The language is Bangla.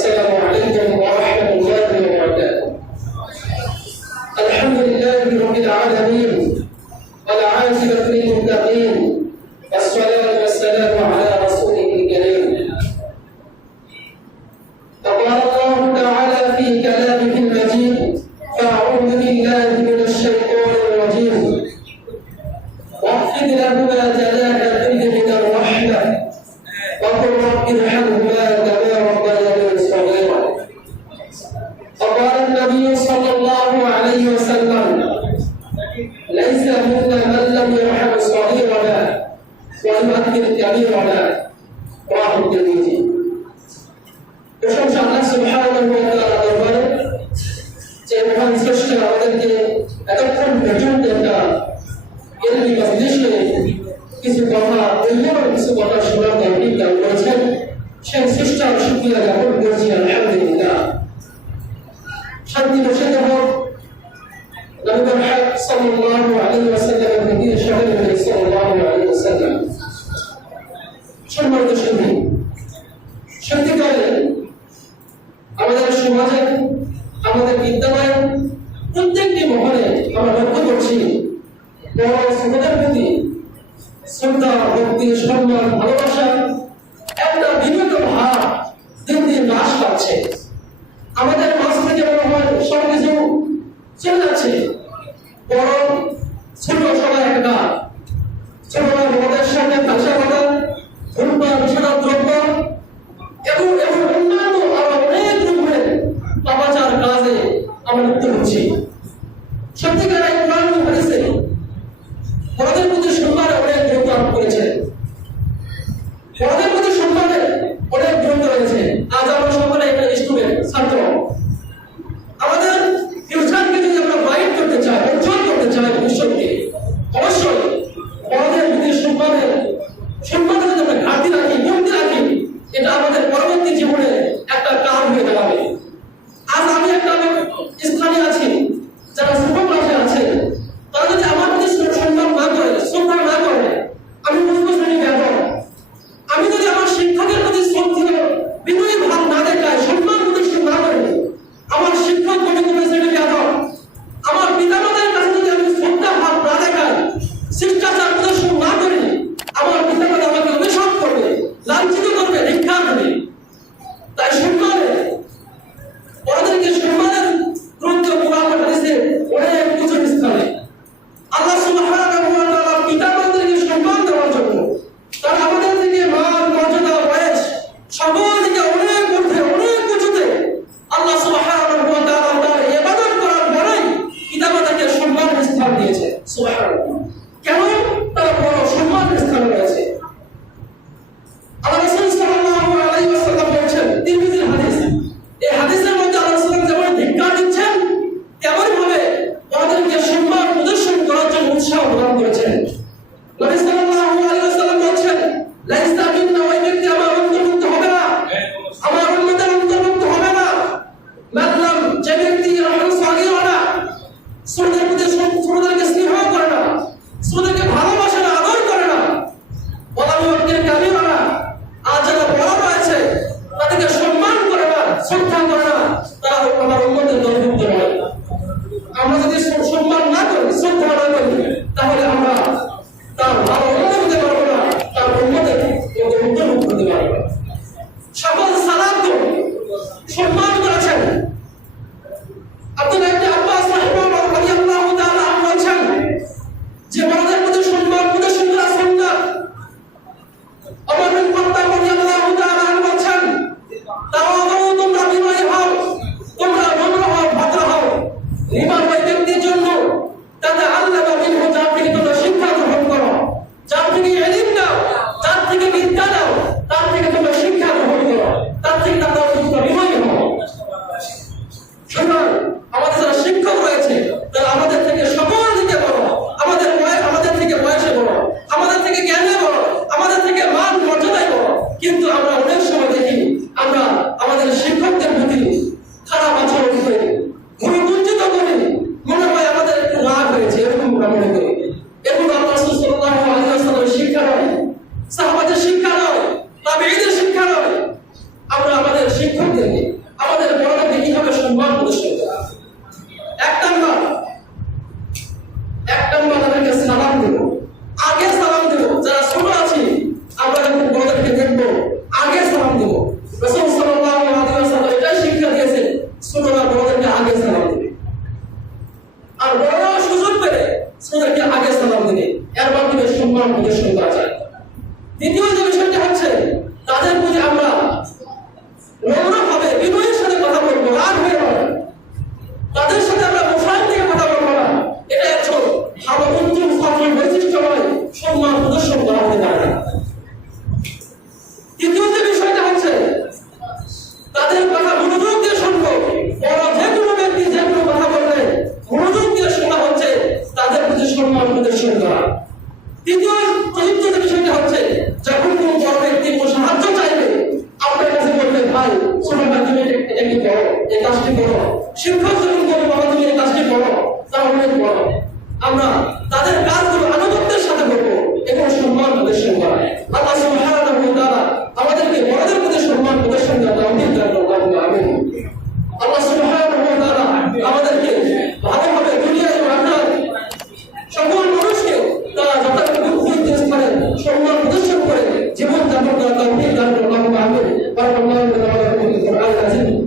السلام عليكم ورحمة الله وبركاته. الحمد لله رب العالمين والعاقبة للمتقين والصلاة والسلام على رسوله الكريم. فقال الله تعالى في كلامه المجيد: فأعوذ بالله من الشيطان الرجيم واخفض لهما جناح الذل من الرحمة وقل رب ارحمهما كما ربياني صغيرا. وقال النبي صلى الله عليه وسلم: ليس منا من لم يرحم صغيرنا ويؤثر كبيرنا. رواه الترمذي. প্রশংসা আল্লাহ সুবহানাহু ওয়া তাআলা দরবারে, যে মহান স্রষ্টা আমাদেরকে এতক্ষণ পর্যন্ত একটা এলমি মজলিসে কিছু কথা মূল্যবান কিছু কথা শোনার তৌফিক দান করেছেন। সেই স্রষ্টার শুকরিয়া জ্ঞাপন করছি আলহামদুলিল্লাহ। শান্তি বর্ষিত হোক নবী মুহাম্মদ সাল্লাল্লাহু আলাইহি ওয়াসাল্লামের প্রতি, শহীদ নবী সাল্লাল্লাহু আলাইহি ওয়াসাল্লাম। সম্মানিত সুধী, সত্যিকারে আমাদের সমাজে, আমাদের বিদ্যালয়ে প্রত্যেকটি মহলে আমরা লক্ষ্য করছি বড় ছোটদের প্রতি শ্রদ্ধা, ভক্তি, সম্মান, ভালোবাসা একটা বিগত ভাব দিন দিন হ্রাস পাচ্ছে। আমাদের মাঝ থেকে মনে হয় সবকিছু চলে যাচ্ছে, বড় ছোট সবাই একটা, ছোটরা বড়দের সামনে ভাষা কথা, ধূমপান, বিষাদা দ্রব্য এবং অন্যান্য আরো অনেক রকমের পাপাচার কাজে আমরা লিপ্ত হচ্ছি। সত্যিকার এই কোরআন হাদিসে বড়দের প্রতি সম্মানে অনেক গুরুত্ব আরোপ করেছে, বড়দের প্রতি সম্মানে অনেক গুরুত্ব রয়েছে। আজ আমরা সকলে একটা স্টুডেন্ট, ছাত্র। আমাদের ফিউচারকে যদি আমরা ব্রাইট করতে চাই, উজ্জ্বল করতে চাই ভবিষ্যৎকে, অবশ্যই বড়দের প্রতি সম্মানে যদি আমরা ঘাটতি রাখি, কমতি রাখি, এটা আমাদের পরবর্তী জীবনে একটা কাজ হয়ে দাঁড়াবে। আজ আমি একটা স্থানে আছি, যারা সুফল ক্লাসে আছে, তারা যদি আমার প্রতি সম্মান না করে, শ্রদ্ধা না করে, আমি বুঝবো শ্রেণী বেদন। আমি যদি আমার শিক্ষকের প্রতি শ্রদ্ধা, বিনয়ী ভাব না দেখাই, সম্মান প্রদর্শন না করি, আমার শিক্ষক মনে করবে শ্রেণী বেদন। আমার পিতামাতার কাছে যদি আমি শ্রদ্ধা ভাব না দেখাই, শিষ্টাচার প্রদর্শন না করি, আমার পিতামাতা আমাকে অভিশাপ করবে, লাঞ্ছিত করবে, ধিক্কার দেবে। তাই সম্মানে, বড়দেরকে সম্মানের গুরুত্ব কোরআন হাদিসে অনেক উঁচু স্থানে। আল্লাহ সুবহানাহু ওয়া তাআলা পিতামাতাদেরকে সম্মান দেওয়ার জন্য তারা আমাদের থেকে মান, মর্যাদা, বয়স সকল দিকে অনেক ঊর্ধ্বে, অনেক উঁচুতে আল্লাহ সুবহানাহু ওয়া তাআলা তার ইবাদত করার পরেই পিতামাতাকে সম্মানের স্থান দিয়েছে। সুবহানাল্লাহ। কেন তারা বড় সম্মানের স্থানে রয়েছে? আল্লাহ রাসূল সাল্লাল্লাহু আলাইহি ওয়াসাল্লাম বলেছেন, তিরমিজির হাদিস, এই হাদিসের মধ্যে আল্লাহ রাসূল যেমন ধিক্কার দিচ্ছেন, তেমন ভাবে আমাদেরকে সম্মান প্রদর্শন করার জন্য উৎসাহ প্রদান করেছেন। নবী সাল্লাল্লাহু আলাইহি ওয়াসাল্লাম বলেছেন, লাইসা মিন্না, ওই ব্যক্তি আমার অন্তর্ভুক্ত হবে না, আমার উম্মতের অন্তর্ভুক্ত হবে না, মাতলাম যে ব্যক্তি রাহমান সাগীরা, ছোটদের প্রতি ছোটদেরকে স্নেহ করে না, ছোটদেরকে ভালোবাসে না, আদর করে না, ওয়ালাউয়াক্কির কাবীরা, আর যারা বড় রয়েছে তাদেরকে সম্মান করে না, শ্রদ্ধা করে না, তারা আমার উম্মতের অন্তর্ভুক্ত নয়। আমরা যদি সম্মান না করি, শ্রদ্ধা না করি, তাহলে আমরা তার ভালো উন্নত হতে পারবো না, তার উন্নতের অন্তর্ভুক্ত হতে পারবো না। সকল সালাত তো সম্মান করেছেন। আব্দুল্লাহ ইবনে আব্বাস রাদিয়াল্লাহু তাআলা আনহু বলেছেন যে বড়দের প্রতি সম্মান প্রদর্শন করা সুন্নাত। ওমর বিন খাত্তাব রাদিয়াল্লাহু তাআলা আনহু বলেছেন, তাওয়াদু, তোমরা বিনয়ী হও, তোমরা নম্র হও, ভদ্র হও। ইমান ওই ব্যক্তির জন্য তাতে আল্লাহ মিনহু, যার থেকে তোমরা শিক্ষা গ্রহণ করো, যার থেকে ইলম নাও, যার থেকে বিদ্যা নাও, তার থেকে তোমরা শিক্ষা গ্রহণ করো, তার থেকে তোমরা বিনয়ী হও। সুতরাং আমাদের যারা শিক্ষক রয়েছে, তারা আমাদের থেকে সকল দিকে বড়, আমাদের থেকে বয়সে বড়, আমাদের থেকে জ্ঞানে বড়, আমাদের থেকে মান মর্যাদায় বড়, কিন্তু আমরা অনেক সময় দেখি আমরা নম্রভাবে বিনয়ের সাথে কথা বলবো, রাগ হয়ে নয়। তাদের সাথে আমরা মোশারফ থেকে কথা বলবো না। এটা একজন ভালো উত্তম ছাত্রের বৈশিষ্ট্য নয়, সম্মান প্রদর্শন করা হতে পারে না। দ্বিতীয় যে বিষয়টা হচ্ছে তাদের কথা মনোযোগ দিয়ে শুনবো। বড় যে কোনো ব্যক্তি যে কোনো কথা বললে মনোযোগ দিয়ে শোনা হচ্ছে তাদের প্রতি সম্মান প্রদর্শন করা। তৃতীয় চতুর্থ যে বিষয়টা হচ্ছে যখন কোনো বড় ব্যক্তি কোনো সাহায্য চাইবে আপনার কাছে বলবেন, ভাই ছোট ভাই তুমি একটি করো, এই কাজটি করো। শিক্ষক যখন বলবে, বাবা তুমি এই কাজটি করো, তাহলে করো। আমরা তাদের কাজগুলো আনুগত্যের সাথে করবো এবং সম্মান প্রদর্শন করা। আল্লাহ সুবহানাহু ওয়া তাআলা আমাদেরকে বড়দের প্রতি সম্মান প্রদর্শন করা তৌফিক দান করুন। আমিন। আল্লাহ সুবহানাহু ওয়া তাআলা আমাদেরকে ভালোভাবে দুনিয়া এবং আখিরাত সকল মানুষকে তারা যথাযথ স্থানে সম্মান প্রদর্শন করে জীবন যাপন করা তৌফিক দান করুন। আমিন। বারাকাল্লাহু ফিকুম ওয়া বারাকাতুহু ফিল কুরআনিল আযীম।